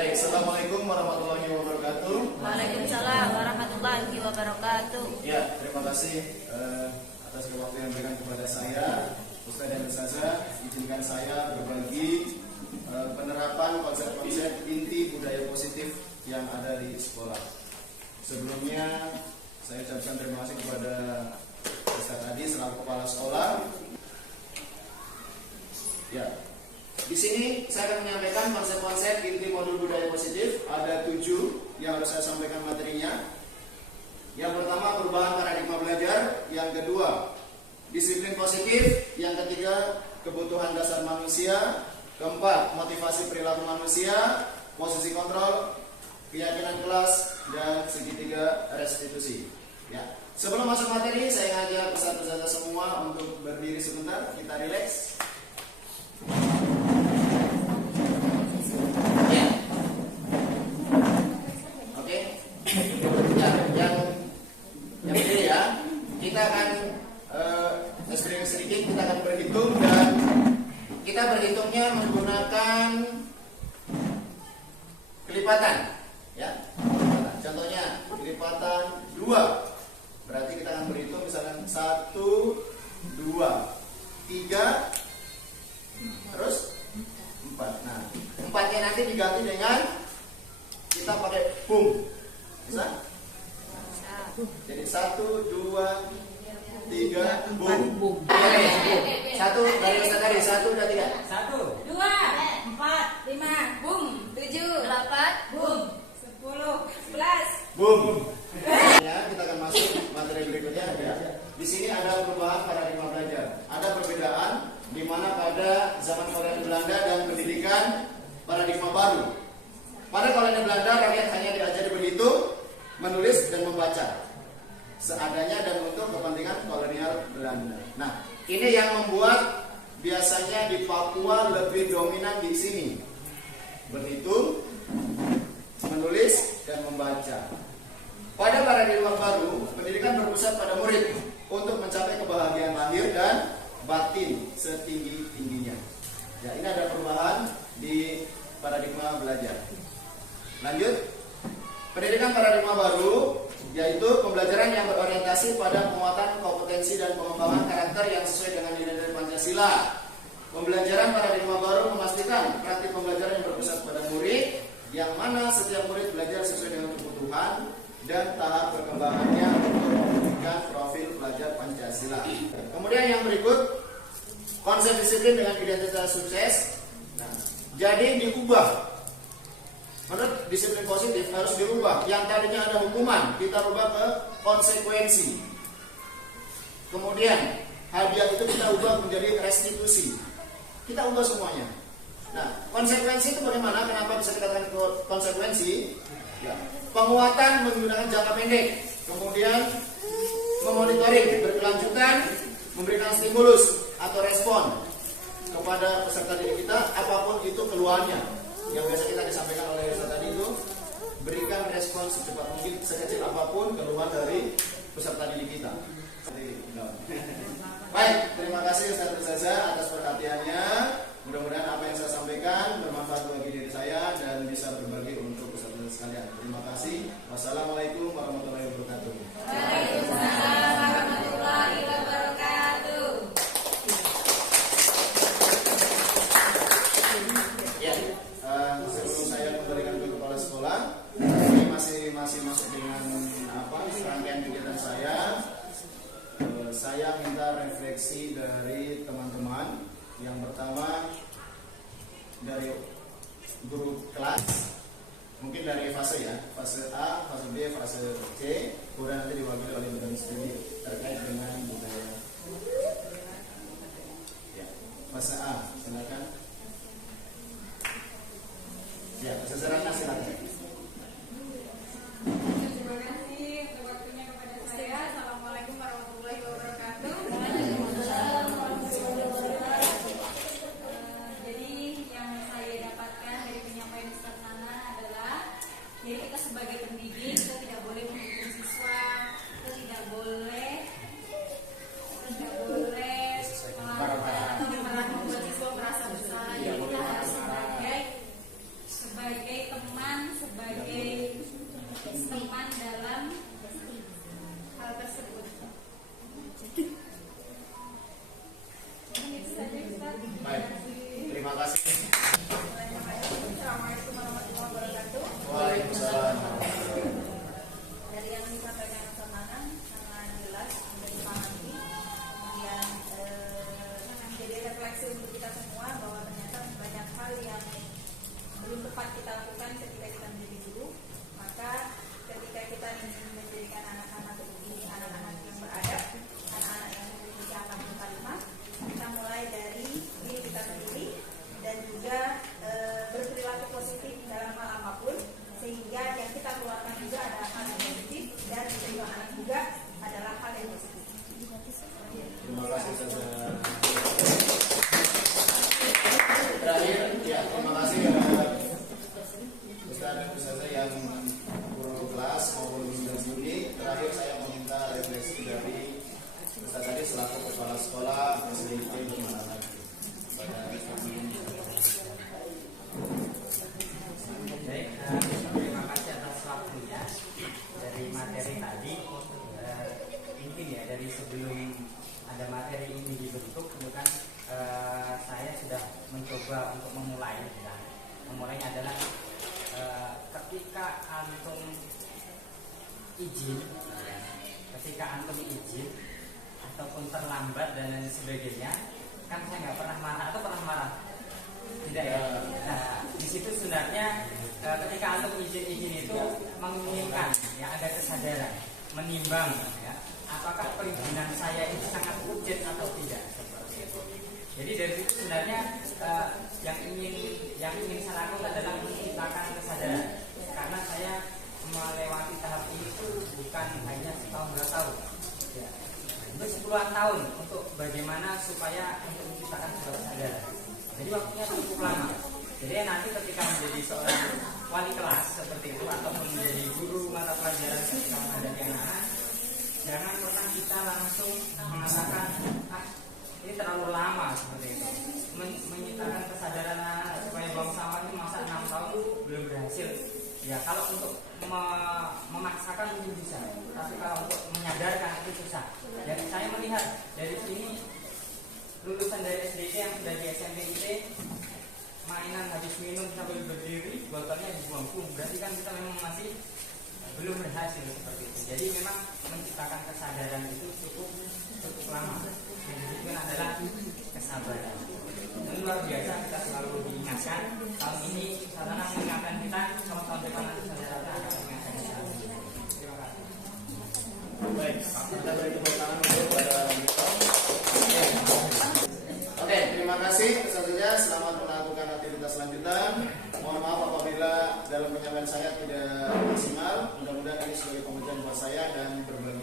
Baik, Assalamualaikum warahmatullahi wabarakatuh. Waalaikumsalam warahmatullahi wabarakatuh. Ya, terima kasih atas waktu yang diberikan kepada saya, Ustaz dan Ustazah. Izinkan saya berbagi penerapan konsep-konsep inti budaya positif yang ada di sekolah. Sebelumnya, saya ucapkan terima kasih kepada Ustaz Adi selaku kepala sekolah. Ya, di sini saya akan menyampaikan konsep-konsep inti modul budaya positif. Ada 7 yang harus saya sampaikan materinya. Yang pertama, perubahan paradigma belajar. Yang kedua, disiplin positif. Yang ketiga, kebutuhan dasar manusia. Keempat, motivasi perilaku manusia. Posisi kontrol, keyakinan kelas, dan segitiga restitusi. Ya. Sebelum masuk materi, saya ngajak peserta semua untuk berdiri sebentar. Kita rileks. Kita akan sedikit kita akan berhitung, dan kita berhitungnya menggunakan kelipatan, ya. Contohnya kelipatan 2. Berarti kita akan berhitung misalkan 1, 2, 3, terus 4. Nah, 4-nya nanti diganti dengan kita pakai boom. Bisa? Jadi 1, 2, 3, boom. Satu dari Ustaz tadi, 1, 2, 3. 1, 2, 4, 5, boom. 7, 8, boom. 10, 11, boom. Ya, kita akan masuk materi berikutnya. Ya. Di sini ada perubahan paradigma belajar. Ada perbedaan di mana pada zaman kolonial Belanda dan pendidikan paradigma baru. Pada kolonial Belanda, rakyat hanya diajari berhitung, menulis, dan membaca seadanya dan untuk kepentingan kolonial Belanda. Nah, ini yang membuat biasanya di Papua lebih dominan di sini. Berhitung, menulis, dan membaca. Pada paradigma baru, pendidikan berpusat pada murid untuk mencapai kebahagiaan lahir dan batin setinggi-tingginya. Ya, ini ada perubahan di paradigma belajar. Lanjut. Pendidikan paradigma baru yaitu pembelajaran yang berorientasi pada penguatan kompetensi dan pengembangan karakter yang sesuai dengan nilai-nilai Pancasila. Pembelajaran paradigma baru memastikan praktik pembelajaran yang berpusat pada murid, yang mana setiap murid belajar sesuai dengan kebutuhan dan tahap perkembangannya untuk memberikan profil pelajar Pancasila. Kemudian yang berikut, konsep disiplin dengan identitas sukses. Nah, jadi diubah. Menurut disiplin positif harus dirubah. Yang tadinya ada hukuman, kita rubah ke konsekuensi. Kemudian hadiah itu kita ubah menjadi restitusi. Kita ubah semuanya. Nah, konsekuensi itu bagaimana? Kenapa bisa dikatakan konsekuensi? Ya, penguatan menggunakan jangka pendek. Kemudian memonitoring berkelanjutan, memberikan stimulus atau respon kepada peserta didik kita, apapun itu keluhannya. Yang biasa kita disampaikan oleh Ustaz tadi itu, berikan respon secepat mungkin, sekecil apapun keluhan dari peserta didik kita. Baik, terima kasih Ustaz Ustazah atas perhatiannya. Mudah-mudahan apa yang saya sampaikan bermanfaat bagi diri saya dan bisa berbagi untuk peserta sekalian. Terima kasih. Wassalamualaikum warahmatullahi wabarakatuh. Waalaikumsalam warahmatullahi wabarakatuh. Ya. Sebelum saya kembalikan ke kepala sekolah, ini masih masuk dengan rangkaian kegiatan saya. Saya minta refleksi dari teman-teman. Yang pertama dari guru kelas, mungkin dari fase ya, fase A, fase B, fase C, kemudian nanti diwakili oleh bidang studi terkait dengan budaya. Ya, fase A, silakan. Ya, seserahnya silakan. Terima kasih untuk waktunya kepada saya. Assalamualaikum warahmatullahi wabarakatuh. Jadi yang saya dapatkan dari penyampaian Ustaz Nana adalah, jadi kita sebagai pendidik kita tidak boleh menghukum siswa, kita tidak boleh marah atau membuat siswa merasa bersalah. Jadi kita harus sebagai teman dapat kita lakukan ketika kita menjadi guru. Maka ketika kita ingin menjadikan anak-anak ini anak-anak yang beradab, anak-anak yang memiliki akhlak dan kalimah, kita mulai dari diri kita sendiri dan juga berperilaku positif dalam hal apapun, sehingga yang kita keluarkan juga adalah hal yang positif dan diterima anak juga adalah hal yang positif. Terima kasih Ustazah. Terakhir, ya terima kasih kepada Ustaz dan Ustazah yang guru kelas maupun guru studi. Terakhir saya meminta refleksi dari Ustaz tadi selaku kepala sekolah SDIP Bendungan Lagi. Baik, terima kasih atas waktunya. Dari materi tadi, mungkin ya dari sebelum ada materi ini dibentuk, bukan saya sudah mencoba untuk memulai. Ya. Memulainya adalah ketika antum izin, ataupun terlambat dan lain sebagainya, kan saya nggak pernah marah atau pernah marah. Tidak ya. Nah, di situ sebenarnya ketika antum izin itu menginginkan ya ada kesadaran, menimbang ya, apakah perizinan saya ini sangat urgent atau tidak seperti itu. Jadi dari situ sebenarnya yang ingin saya lakukan adalah menciptakan kesadaran, karena saya melewati tahap ini itu bukan hanya setahun 2 tahun, ya, puluhan tahun untuk bagaimana supaya untuk menciptakan sebuah kesadaran. Jadi waktunya cukup lama. Jadi nanti ketika menjadi seorang wali kelas seperti itu ataupun menjadi guru mata pelajaran ketika menghadapi anak-anak, jangan pernah kita langsung mengatakan ini terlalu lama seperti itu. Menciptakan kesadaran anak supaya buang sampah itu masa 6 tahun belum berhasil. Ya kalau untuk memaksakan itu bisa, tapi kalau untuk menyadarkan itu susah. Dan saya melihat dari sini lulusan dari SDIP yang sudah di SMP IT mainan habis minum sambil berdiri, botolnya dibuang, berarti kan kita memang masih belum berhasil seperti itu. Jadi memang menciptakan kesadaran itu cukup lama. Yang dibutuhkan adalah kesabaran. Dan luar biasa kita selalu diingatkan. Tahun ini sarana mengingatkan kita, kalau tahun depan nanti saudara akan mengingatkan kita. Terima kasih. Baik, kita beri tepuk tangan untuk pada Oke, terima kasih. Selanjutnya selamat melakukan aktivitas selanjutnya. Mohon maaf apabila dalam penyampaian saya tidak maksimal. Mudah-mudahan ini sebagai pembelajaran buat saya dan berbagai